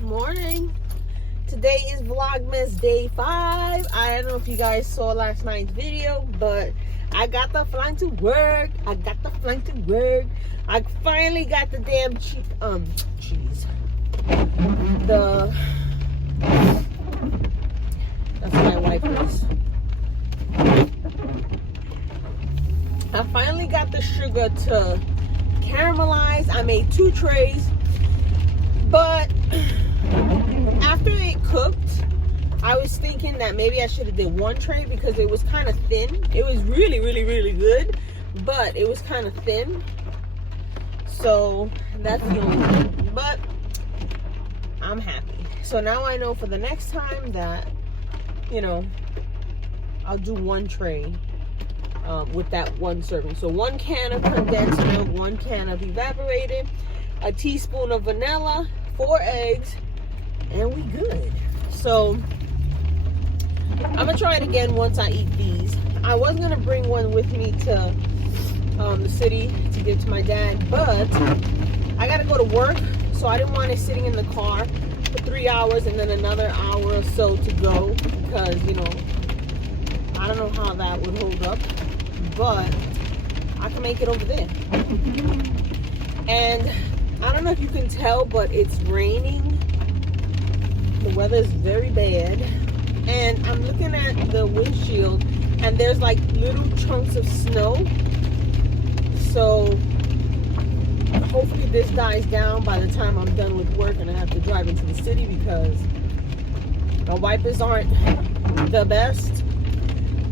Morning. Today is Vlogmas day 5. I don't know if you guys saw last night's video, but I got the flying to work. I finally got the damn cheese. That's my wipers. I finally got the sugar to caramelize. I made 2 trays, but after it cooked, I was thinking that maybe I should have did 1 tray because it was kind of thin. It was really, really, really good, but it was kind of thin. So that's the only thing. But I'm happy. So now I know for the next time that, you know, I'll do 1 tray with that 1 serving. So 1 can of condensed milk, 1 can of evaporated, a teaspoon of vanilla, 4 eggs, and we good. So I'm gonna try it again once I eat these. I was gonna bring one with me to the city to give to my dad, but I gotta go to work, so I didn't want it sitting in the car for 3 hours and then another hour or so to go, because, you know, I don't know how that would hold up, but I can make it over there. And I don't know if you can tell, but it's raining. The weather is very bad, and I'm looking at the windshield and there's like little chunks of snow. So hopefully this dies down by the time I'm done with work and I have to drive into the city, because my wipers aren't the best,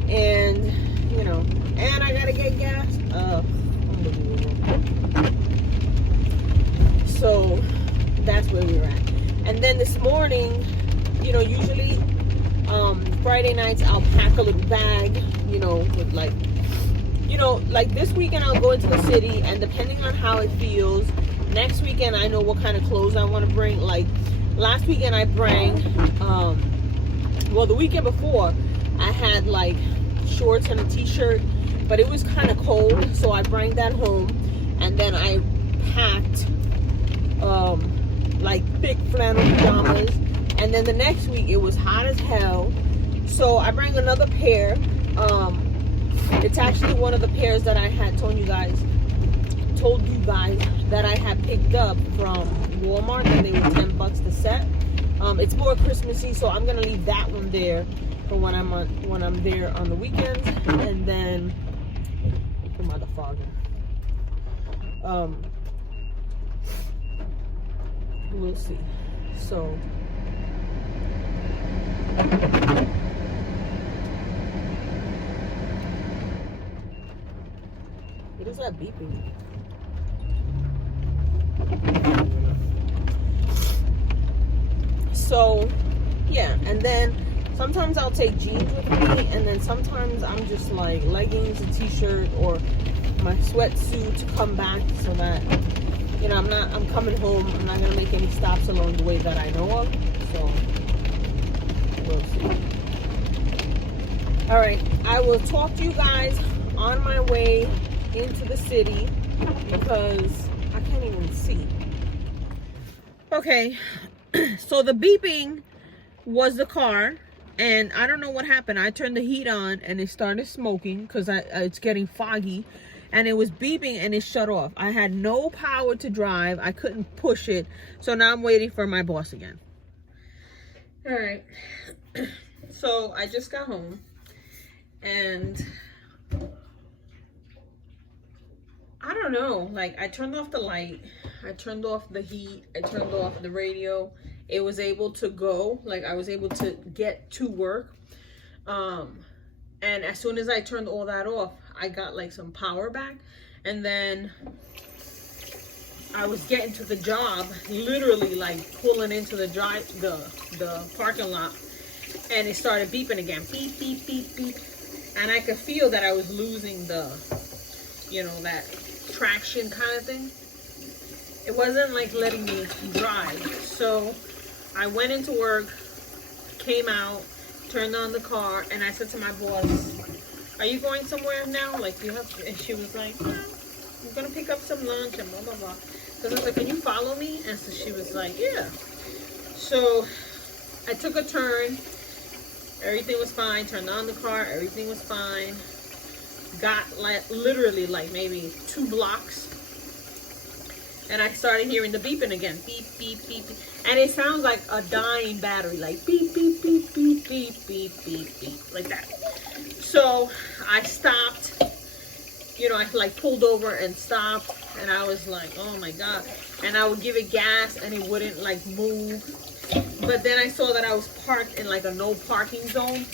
and you know, and I gotta get gas. Unbelievable. So that's where we're at. And then this morning, you know, usually Friday nights I'll pack a little bag, you know, with like, you know, like this weekend I'll go into the city, and depending on how it feels, next weekend I know what kind of clothes I want to bring. Like last weekend I bring, well, the weekend before I had like shorts and a t-shirt, but it was kind of cold, so I bring that home, and then I packed like thick flannel pajamas, and then the next week it was hot as hell, so I bring another pair. It's actually one of the pairs that I had told you guys that I had picked up from Walmart, and they were $10 to set. It's more Christmassy, so I'm gonna leave that one there for when I'm there on the weekends. And then put my fog in. We'll see. So what is that beeping? So yeah, and then sometimes I'll take jeans with me, and then sometimes I'm just like leggings, a t-shirt, or my sweatsuit to come back, so that, you know, I'm coming home, I'm not gonna make any stops along the way that I know of. So we'll see. All right, I will talk to you guys on my way into the city, because I can't even see. Okay, so the beeping was the car, and I don't know what happened. I turned the heat on and it started smoking because it's getting foggy, and it was beeping and it shut off. I had no power to drive. I couldn't push it, so now I'm waiting for my boss again. All right, so I just got home, and I don't know, like I turned off the light, I turned off the heat, I turned off the radio. It was able to go, like I was able to get to work. And as soon as I turned all that off, I got like some power back. And then I was getting to the job, literally like pulling into the parking lot, and it started beeping again. Beep, beep, beep, beep. And I could feel that I was losing the, you know, that traction kind of thing. It wasn't like letting me drive. So I went into work, came out, turned on the car, and I said to my boss, "Are you going somewhere now? Like, you have to?" And she was like, "No." I'm gonna pick up some lunch and blah blah blah. So I was like, can you follow me? And so she was like, yeah. So I took a turn. Everything was fine. Turned on the car. Everything was fine. Got like literally like maybe 2 blocks. And I started hearing the beeping again. Beep, beep, beep, beep. And it sounds like a dying battery. Like beep, beep, beep, beep, beep, beep, beep, beep. Like that. So I stopped. You know, I like pulled over and stopped. And I was like, oh my God. And I would give it gas and it wouldn't like move. But then I saw that I was parked in like a no parking zone.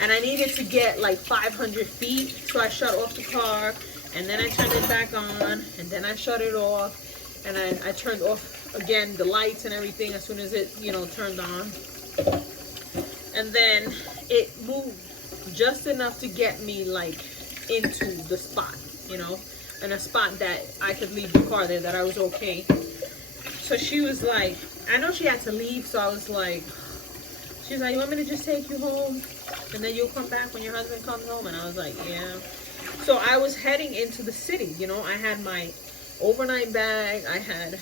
And I needed to get like 500 feet. So I shut off the car. And then I turned it back on. And then I shut it off. And I turned off again the lights and everything as soon as it, you know, turned on. And then it moved just enough to get me like into the spot, you know, and a spot that I could leave the car there, that I was okay. So she was like, I know she had to leave, so I was like, she was like, you want me to just take you home and then you'll come back when your husband comes home? And I was like, yeah. So I was heading into the city, you know. I had my overnight bag. I had a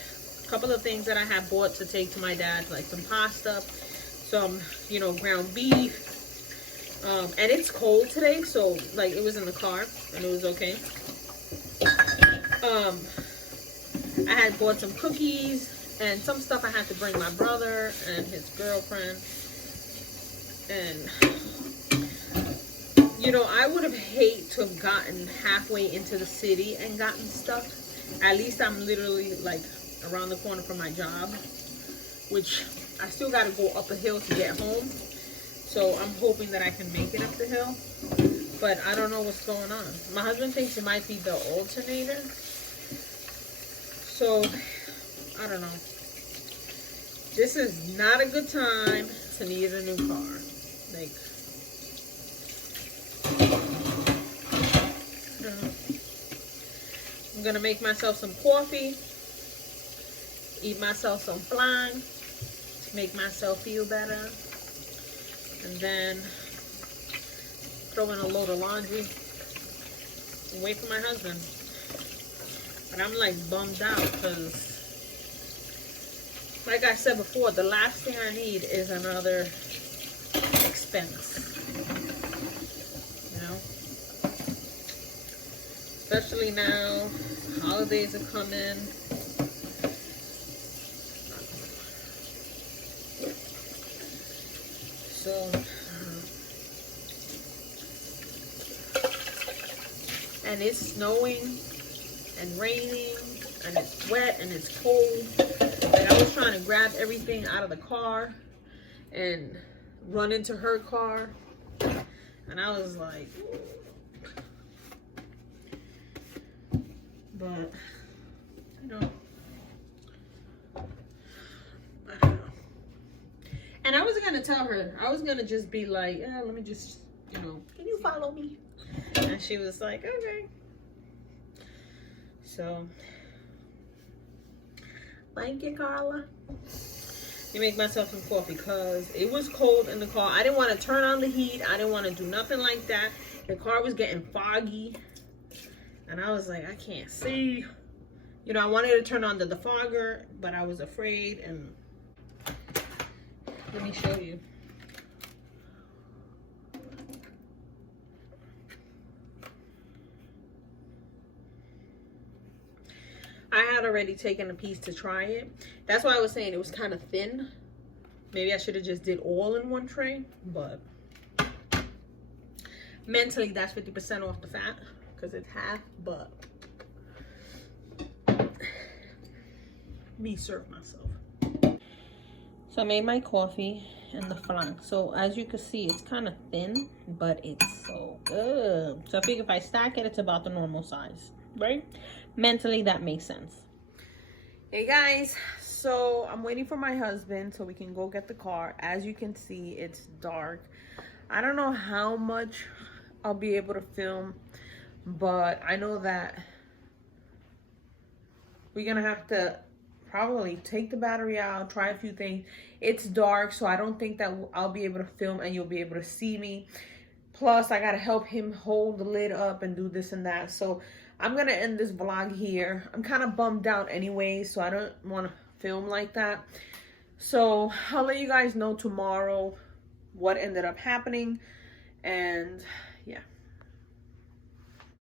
couple of things that I had bought to take to my dad, like some pasta, some, you know, ground beef. And it's cold today, so like it was in the car and it was okay. I had bought some cookies and some stuff I had to bring my brother and his girlfriend. And you know, I would have hated to have gotten halfway into the city and gotten stuck. At least I'm literally like around the corner from my job, which I still got to go up a hill to get home. So I'm hoping that I can make it up the hill, but I don't know what's going on. My husband thinks it might be the alternator. So I don't know. This is not a good time to need a new car. Like, I don't know. I'm gonna make myself some coffee, eat myself some flan to make myself feel better, and then throw in a load of laundry and wait for my husband. But I'm like bummed out because, like I said before, the last thing I need is another expense. You know? Especially now, holidays are coming. So, and it's snowing and raining and it's wet and it's cold. And I was trying to grab everything out of the car and run into her car. And I was like, but, you know, I don't know. And I wasn't going to tell her. I was going to just be like, yeah, let me just, you know, can you follow me? And she was like, okay. So, thank you, Carla. You make myself some coffee because it was cold in the car. I didn't want to turn on the heat. I didn't want to do nothing like that. The car was getting foggy. And I was like, I can't see. You know, I wanted to turn on the defogger, but I was afraid. And let me show you. I had already taken a piece to try it. That's why I was saying it was kind of thin. Maybe I should have just did all in one tray, but mentally that's 50% off the fat because it's half, but me serve myself. So I made my coffee and the flan. So as you can see, it's kind of thin, but it's so good. So I figure if I stack it, it's about the normal size, right? Mentally, that makes sense. Hey guys, so I'm waiting for my husband so we can go get the car. As you can see, it's dark. I don't know how much I'll be able to film, but I know that we're gonna have to probably take the battery out, try a few things. It's dark, so I don't think that I'll be able to film and you'll be able to see me. Plus, I gotta help him hold the lid up and do this and that. So I'm gonna end this vlog here. I'm kind of bummed out anyway, so I don't want to film like that. So I'll let you guys know tomorrow what ended up happening, and yeah.